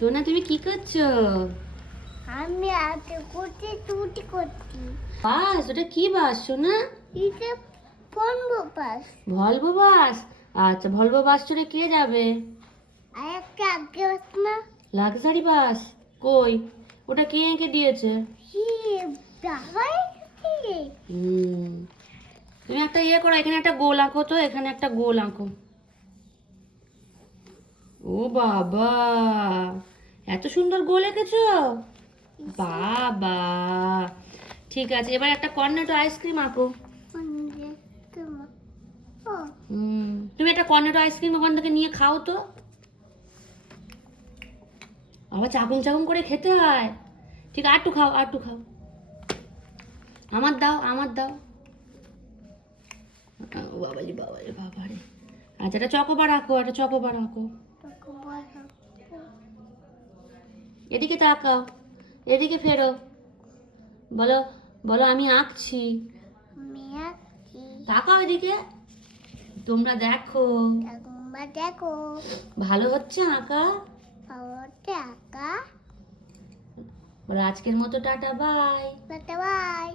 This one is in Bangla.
সোনা তুমি কি করছো? আমি আগে করতে টুটি করছি। বাস, ওটা কি বাস সোনা? এটা পড়বো পাস। Volvo bus. আচ্ছা, ভলভো বাস চড়ে কে যাবে? আর একটা আগে বাস না। Luxury bus? কই, ওটা কে এঁকে দিয়েছে? কি বাবাই কি? তুমি একটা ইয়ে করো, এখানে একটা গোল আঁকো তো, এখানে একটা গোল আঁকো। ও বাবা, এত সুন্দর গোল এঁকেছো! বাবা, ঠিক আছে, এবার একটা কর্নেটো আইসক্রিম আঁকো। ও তুমি একটা কর্নেটো আইসক্রিম ওখান থেকে নিয়ে খাও তো। আবার চাকুম চাকুম করে খেতে হয়। ঠিক, আরটু খাও, আরটু খাও। আমার দাও, আমার দাও। ও বাবাজি, বাবাজি, বাবারে। আচ্ছা, এটা চকোবার আঁকো, এটা চকোবার আঁকো। এদিকে তাকাও, এদিকে ফেরো। বলো, বলো আমি আঁকছি। তাকাও এদিকে, তোমরা দেখো। দেখো ভালো হচ্ছে আঁকা? আঁকা। বলো আজকের মতো টাটা, বাই। বাই।